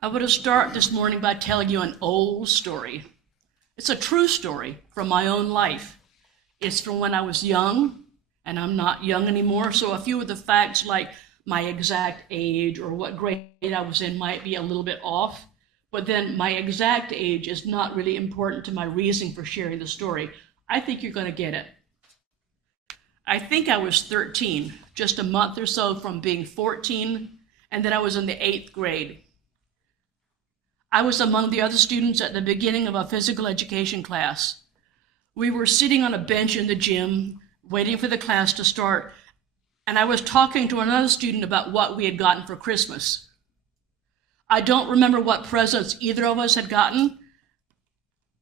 I want to start this morning by telling you an old story. It's a true story from my own life. It's from when I was young, and I'm not young anymore, so a few of the facts like my exact age or what grade I was in might be a little bit off, but then my exact age is not really important to my reasoning for sharing the story. I think you're going to get it. I think I was 13, just a month or so from being 14, and then I was in the 8th grade. I was among the other students at the beginning of a physical education class. We were sitting on a bench in the gym, waiting for the class to start, and I was talking to another student about what we had gotten for Christmas. I don't remember what presents either of us had gotten,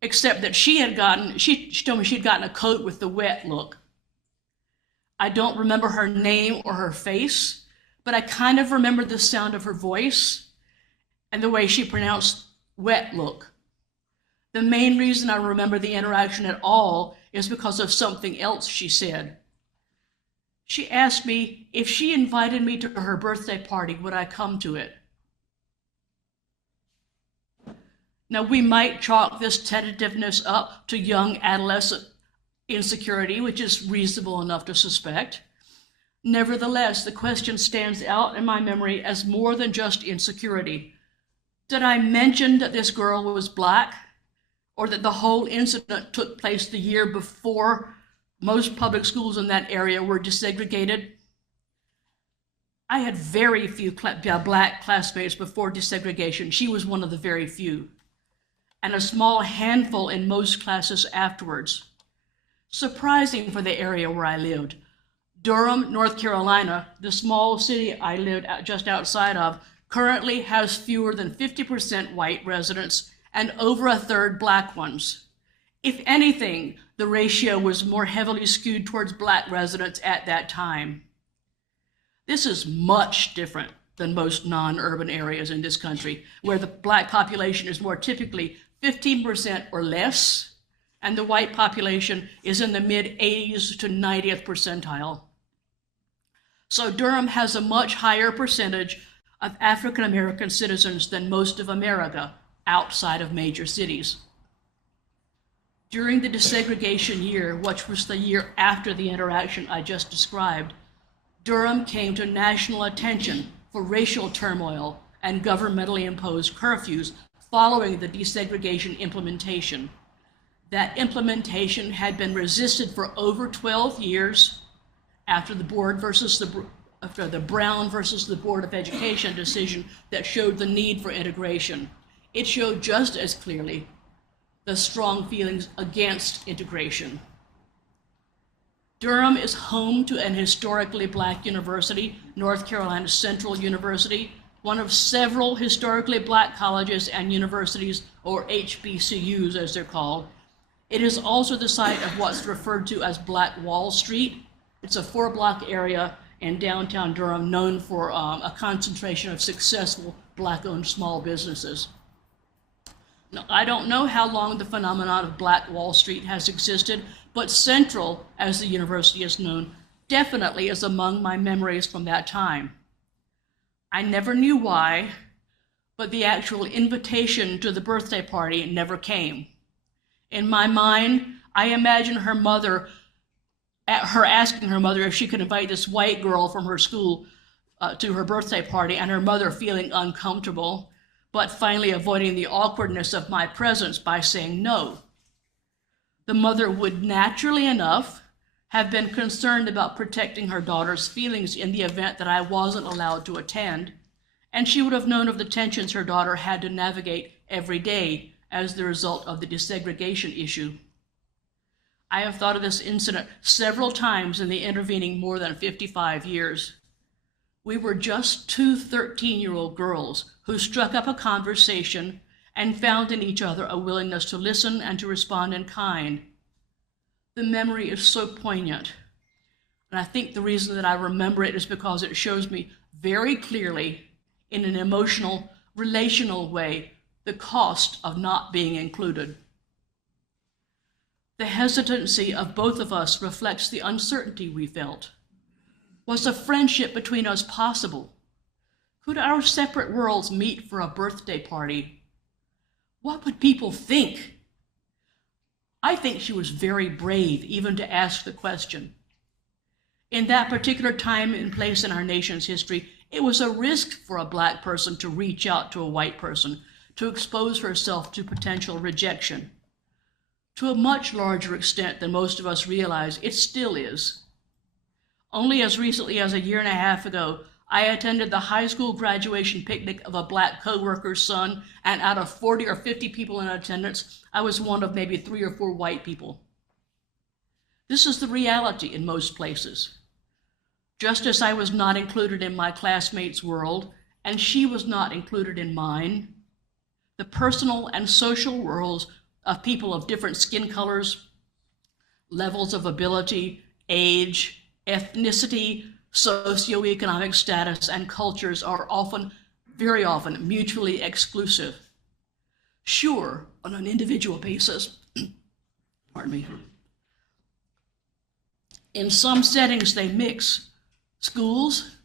except that she told me she'd gotten a coat with the wet look. I don't remember her name or her face, but I kind of remember the sound of her voice and the way she pronounced wet look. The main reason I remember the interaction at all is because of something else she said. She asked me if she invited me to her birthday party, would I come to it? Now, we might chalk this tentativeness up to young adolescent insecurity, which is reasonable enough to suspect. Nevertheless, the question stands out in my memory as more than just insecurity. Did I mention that this girl was Black, or that the whole incident took place the year before most public schools in that area were desegregated? I had very few Black classmates before desegregation. She was one of the very few, and a small handful in most classes afterwards. Surprising for the area where I lived. Durham, North Carolina, the small city I lived just outside of, currently has fewer than 50% white residents and over a third Black ones. If anything, the ratio was more heavily skewed towards Black residents at that time. This is much different than most non-urban areas in this country, where the Black population is more typically 15% or less, and the white population is in the mid-80s to 90th percentile. So Durham has a much higher percentage of African American citizens than most of America outside of major cities. During the desegregation year, which was the year after the interaction I just described, Durham came to national attention for racial turmoil and governmentally imposed curfews following the desegregation implementation. That implementation had been resisted for over 12 years after the Brown versus the Board of Education decision that showed the need for integration. It showed just as clearly the strong feelings against integration. Durham is home to an historically Black university, North Carolina Central University, one of several historically Black colleges and universities, or HBCUs as they're called. It is also the site of what's referred to as Black Wall Street. It's a 4-block area in downtown Durham known for a concentration of successful Black-owned small businesses. Now, I don't know how long the phenomenon of Black Wall Street has existed, but Central, as the university is known, definitely is among my memories from that time. I never knew why, but the actual invitation to the birthday party never came. In my mind, I imagine her asking her mother if she could invite this white girl from her school to her birthday party, and her mother feeling uncomfortable, but finally avoiding the awkwardness of my presence by saying no. The mother would naturally enough have been concerned about protecting her daughter's feelings in the event that I wasn't allowed to attend, and she would have known of the tensions her daughter had to navigate every day as the result of the desegregation issue. I have thought of this incident several times in the intervening more than 55 years. We were just two 13-year-old girls who struck up a conversation and found in each other a willingness to listen and to respond in kind. The memory is so poignant, and I think the reason that I remember it is because it shows me very clearly, in an emotional, relational way, the cost of not being included. The hesitancy of both of us reflects the uncertainty we felt. Was a friendship between us possible? Could our separate worlds meet for a birthday party? What would people think? I think she was very brave even to ask the question. In that particular time and place in our nation's history, it was a risk for a Black person to reach out to a white person, to expose herself to potential rejection. To a much larger extent than most of us realize, it still is. Only as recently as a year and a half ago, I attended the high school graduation picnic of a Black coworker's son, and out of 40 or 50 people in attendance, I was one of maybe 3 or 4 white people. This is the reality in most places. Just as I was not included in my classmates' world, and she was not included in mine, the personal and social worlds of people of different skin colors, levels of ability, age, ethnicity, socioeconomic status, and cultures are often, very often, mutually exclusive. Sure, on an individual basis, pardon me, in some settings they mix. Schools,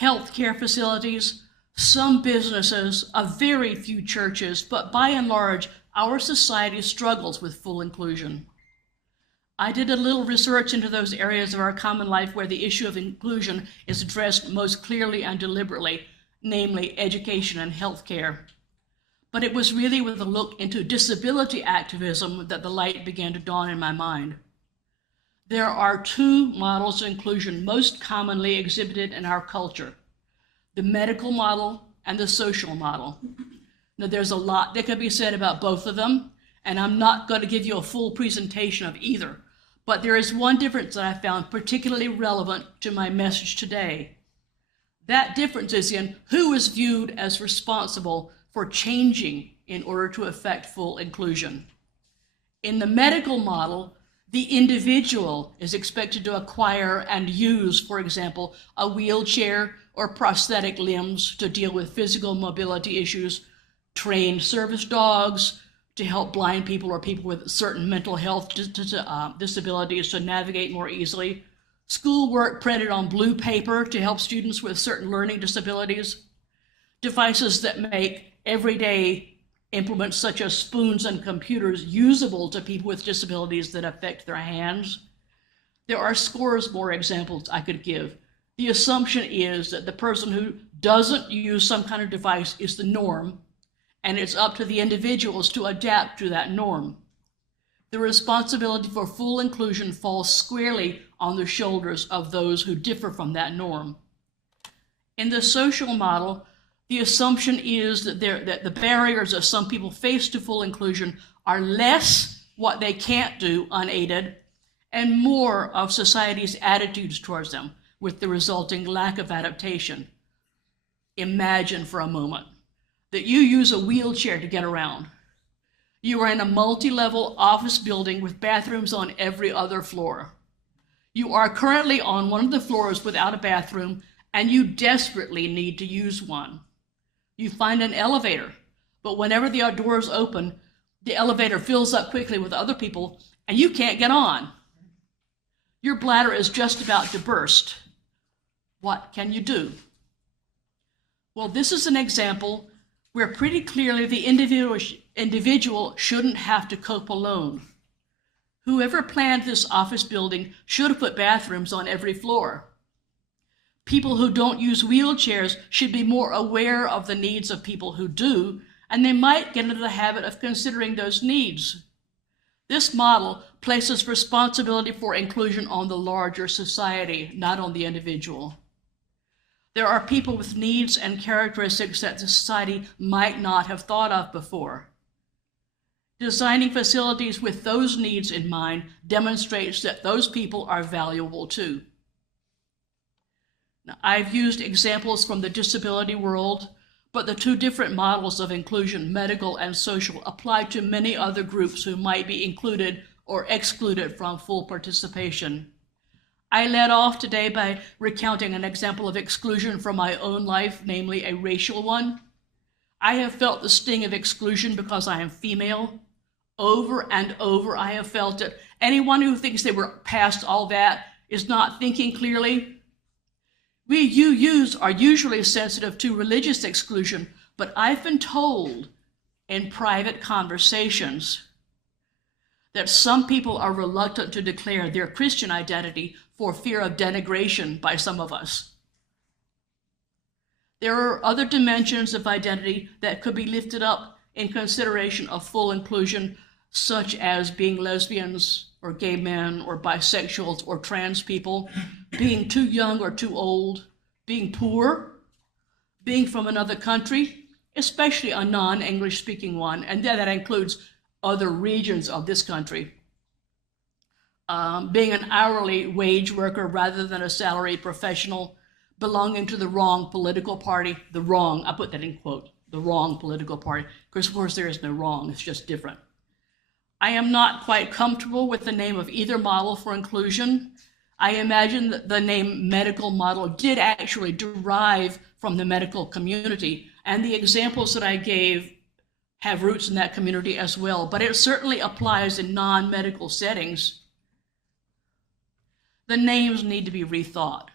healthcare facilities, some businesses, a very few churches, but by and large, our society struggles with full inclusion. I did a little research into those areas of our common life where the issue of inclusion is addressed most clearly and deliberately, namely education and healthcare. But it was really with a look into disability activism that the light began to dawn in my mind. There are 2 models of inclusion most commonly exhibited in our culture: the medical model and the social model. Now, there's a lot that can be said about both of them, and I'm not going to give you a full presentation of either, but there is one difference that I found particularly relevant to my message today. That difference is in who is viewed as responsible for changing in order to effect full inclusion. In the medical model, the individual is expected to acquire and use, for example, a wheelchair or prosthetic limbs to deal with physical mobility issues, trained service dogs to help blind people or people with certain mental health disabilities to navigate more easily, schoolwork printed on blue paper to help students with certain learning disabilities, devices that make everyday implements such as spoons and computers usable to people with disabilities that affect their hands. There are scores more examples I could give. The assumption is that the person who doesn't use some kind of device is the norm, and it's up to the individuals to adapt to that norm. The responsibility for full inclusion falls squarely on the shoulders of those who differ from that norm. In the social model, the assumption is that the barriers that some people face to full inclusion are less what they can't do unaided and more of society's attitudes towards them, with the resulting lack of adaptation. Imagine for a moment that you use a wheelchair to get around. You are in a multi-level office building with bathrooms on every other floor. You are currently on one of the floors without a bathroom, and you desperately need to use one. You find an elevator, but whenever the doors open, the elevator fills up quickly with other people, and you can't get on. Your bladder is just about to burst. What can you do? Well, this is an example where pretty clearly the individual shouldn't have to cope alone. Whoever planned this office building should have put bathrooms on every floor. People who don't use wheelchairs should be more aware of the needs of people who do, and they might get into the habit of considering those needs. This model places responsibility for inclusion on the larger society, not on the individual. There are people with needs and characteristics that the society might not have thought of before. Designing facilities with those needs in mind demonstrates that those people are valuable too. Now, I've used examples from the disability world, but the 2 different models of inclusion, medical and social, apply to many other groups who might be included or excluded from full participation. I led off today by recounting an example of exclusion from my own life, namely a racial one. I have felt the sting of exclusion because I am female. Over and over I have felt it. Anyone who thinks they were past all that is not thinking clearly. We UUs are usually sensitive to religious exclusion, but I've been told in private conversations that some people are reluctant to declare their Christian identity for fear of denigration by some of us. There are other dimensions of identity that could be lifted up in consideration of full inclusion, such as being lesbians or gay men or bisexuals or trans people, being too young or too old, being poor, being from another country, especially a non-English speaking one, and that includes other regions of this country. Being an hourly wage worker rather than a salaried professional, belonging to the wrong political party, the wrong, I put that in quote, the wrong political party, because of course there is no wrong, it's just different. I am not quite comfortable with the name of either model for inclusion. I imagine that the name medical model did actually derive from the medical community, and the examples that I gave have roots in that community as well, but it certainly applies in non-medical settings. The names need to be rethought.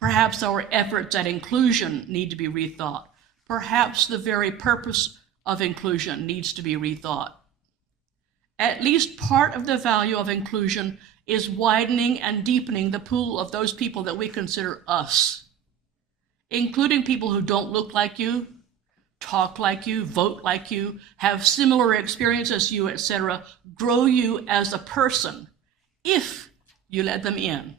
Perhaps our efforts at inclusion need to be rethought. Perhaps the very purpose of inclusion needs to be rethought. At least part of the value of inclusion is widening and deepening the pool of those people that we consider us, including people who don't look like you, talk like you, vote like you, have similar experiences as you, etc., grow you as a person, if you let them in.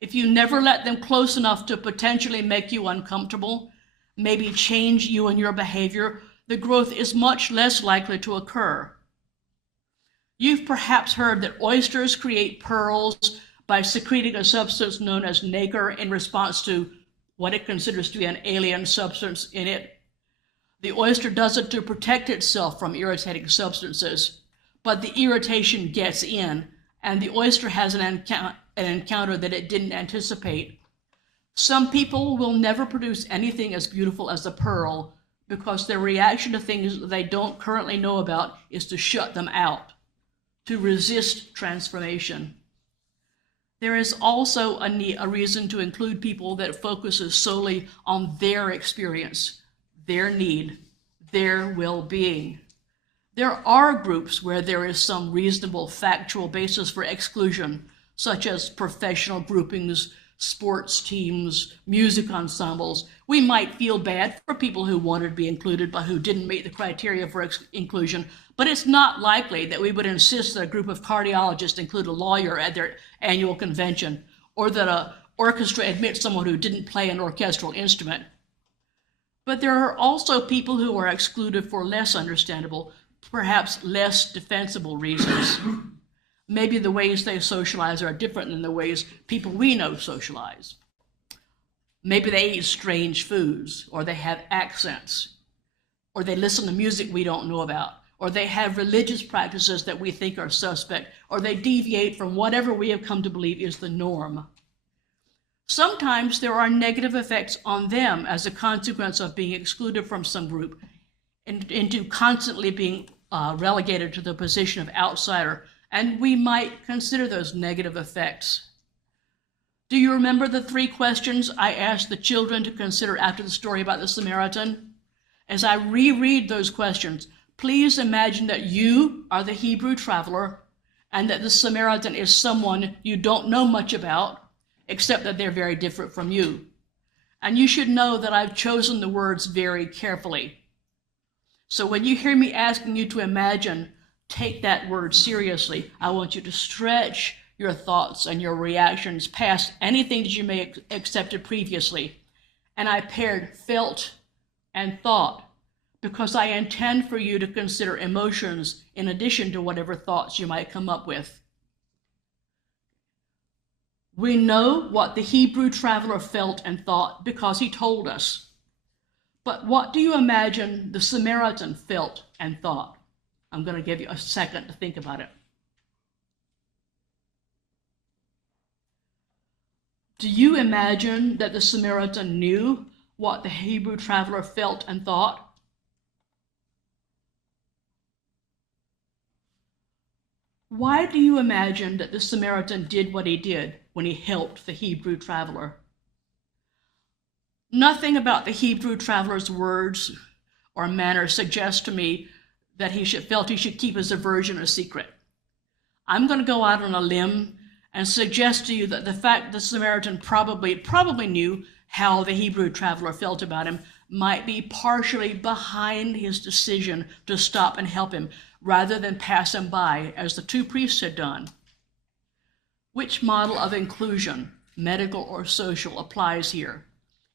If you never let them close enough to potentially make you uncomfortable, maybe change you and your behavior, the growth is much less likely to occur. You've perhaps heard that oysters create pearls by secreting a substance known as nacre in response to what it considers to be an alien substance in it. The oyster does it to protect itself from irritating substances, but the irritation gets in, and the oyster has an encounter that it didn't anticipate. Some people will never produce anything as beautiful as a pearl because their reaction to things they don't currently know about is to shut them out, to resist transformation. There is also a reason to include people that focuses solely on their experience, their need, their well-being. There are groups where there is some reasonable factual basis for exclusion, such as professional groupings, sports teams, music ensembles. We might feel bad for people who wanted to be included but who didn't meet the criteria for inclusion, but it's not likely that we would insist that a group of cardiologists include a lawyer at their annual convention, or that an orchestra admit someone who didn't play an orchestral instrument. But there are also people who are excluded for less understandable, perhaps less defensible reasons. Maybe the ways they socialize are different than the ways people we know socialize. Maybe they eat strange foods, or they have accents, or they listen to music we don't know about, or they have religious practices that we think are suspect, or they deviate from whatever we have come to believe is the norm. Sometimes there are negative effects on them as a consequence of being excluded from some group into constantly being relegated to the position of outsider, and we might consider those negative effects. Do you remember the 3 questions I asked the children to consider after the story about the Samaritan? As I reread those questions, please imagine that you are the Hebrew traveler and that the Samaritan is someone you don't know much about, except that they're very different from you. And you should know that I've chosen the words very carefully. So when you hear me asking you to imagine, take that word seriously. I want you to stretch your thoughts and your reactions past anything that you may have accepted previously. And I paired felt and thought because I intend for you to consider emotions in addition to whatever thoughts you might come up with. We know what the Hebrew traveler felt and thought because he told us. But what do you imagine the Samaritan felt and thought? I'm going to give you a second to think about it. Do you imagine that the Samaritan knew what the Hebrew traveler felt and thought? Why do you imagine that the Samaritan did what he did when he helped the Hebrew traveler? Nothing about the Hebrew traveler's words or manner suggests to me that felt he should keep his aversion a secret. I'm going to go out on a limb and suggest to you that the fact the Samaritan probably knew how the Hebrew traveler felt about him might be partially behind his decision to stop and help him rather than pass him by as the two priests had done. Which model of inclusion, medical or social, applies here?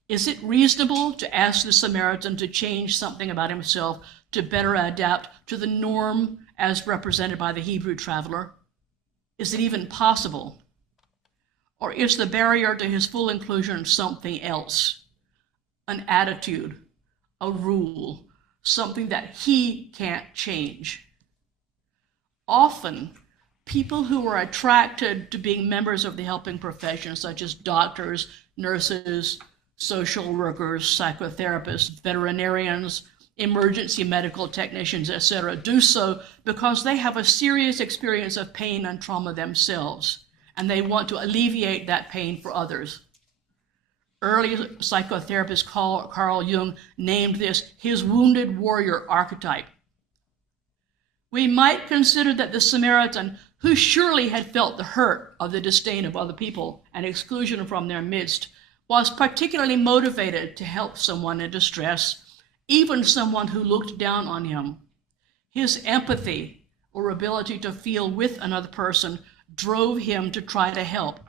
Is it reasonable to ask the Samaritan to change something about himself to better adapt to the norm as represented by the Hebrew traveler? Is it even possible? Or is the barrier to his full inclusion something else? An attitude, a rule, something that he can't change? Often, people who are attracted to being members of the helping profession, such as doctors, nurses, social workers, psychotherapists, veterinarians, emergency medical technicians, etc., do so because they have a serious experience of pain and trauma themselves, and they want to alleviate that pain for others. Early psychotherapist Carl Jung named this his wounded warrior archetype. We might consider that the Samaritan, who surely had felt the hurt of the disdain of other people and exclusion from their midst, was particularly motivated to help someone in distress, even someone who looked down on him. His empathy, or ability to feel with another person, drove him to try to help.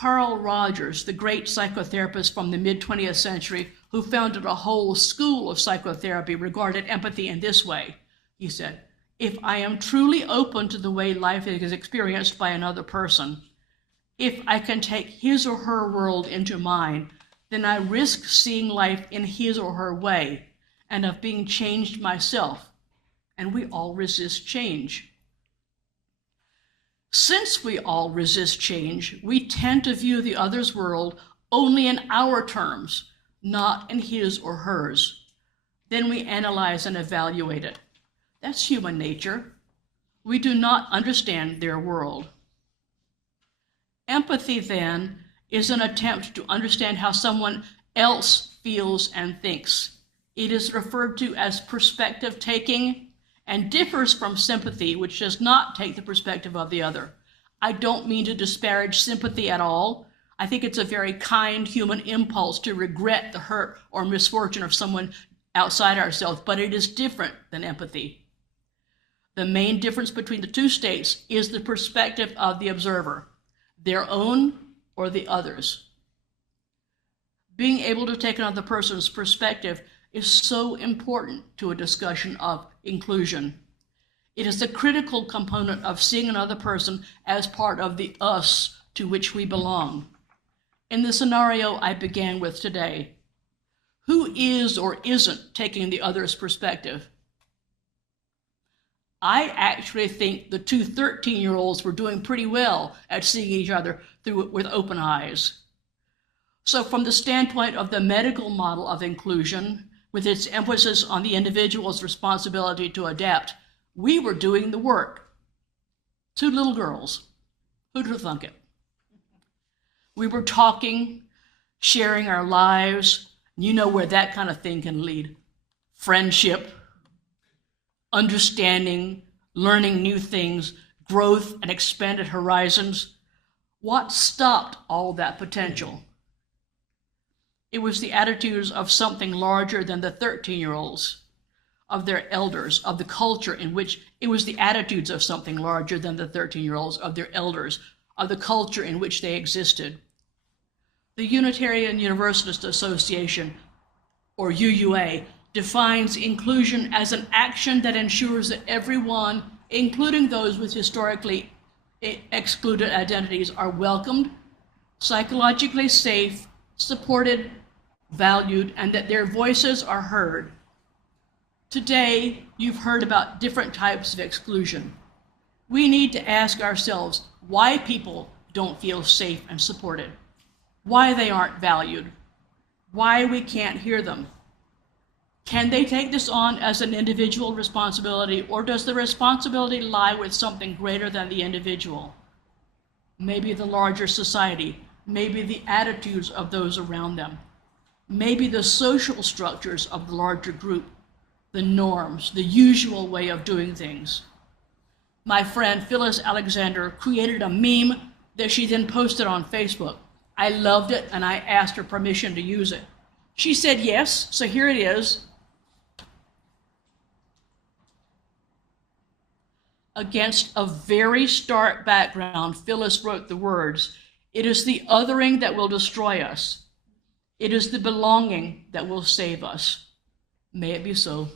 Carl Rogers, the great psychotherapist from the mid-20th century, who founded a whole school of psychotherapy, regarded empathy in this way. He said, "If I am truly open to the way life is experienced by another person, if I can take his or her world into mine, then I risk seeing life in his or her way and of being changed myself." And we all resist change. Since we all resist change, we tend to view the other's world only in our terms, not in his or hers. Then we analyze and evaluate it. That's human nature. We do not understand their world. Empathy, then, is an attempt to understand how someone else feels and thinks. It is referred to as perspective taking and differs from sympathy, which does not take the perspective of the other. I don't mean to disparage sympathy at all. I think it's a very kind human impulse to regret the hurt or misfortune of someone outside ourselves, but it is different than empathy. The main difference between the two states is the perspective of the observer, their own or the other's. Being able to take another person's perspective is so important to a discussion of inclusion. It is a critical component of seeing another person as part of the us to which we belong. In the scenario I began with today, who is or isn't taking the other's perspective? I actually think the two 13-year-olds were doing pretty well at seeing each other with open eyes. So from the standpoint of the medical model of inclusion, with its emphasis on the individual's responsibility to adapt, we were doing the work. Two little girls. Who'd have thunk it? We were talking, sharing our lives. You know where that kind of thing can lead. Friendship, understanding, learning new things, growth and expanded horizons. What stopped all that potential? It was the attitudes of something larger than the 13-year-olds, of their elders, of the culture in which it was the attitudes of something larger than the 13-year-olds, of their elders, of the culture in which they existed. The Unitarian Universalist Association, or UUA, defines inclusion as an action that ensures that everyone, including those with historically excluded identities, are welcomed, psychologically safe, supported, valued, and that their voices are heard. Today, you've heard about different types of exclusion. We need to ask ourselves why people don't feel safe and supported, why they aren't valued, why we can't hear them. Can they take this on as an individual responsibility, or does the responsibility lie with something greater than the individual? Maybe the larger society, maybe the attitudes of those around them. maybe the social structures of the larger group, the norms, the usual way of doing things. My friend Phyllis Alexander created a meme that she then posted on Facebook. I loved it and I asked her permission to use it. She said yes, so here it is. Against a very stark background, Phyllis wrote the words, "It is the othering that will destroy us. It is the belonging that will save us." May it be so.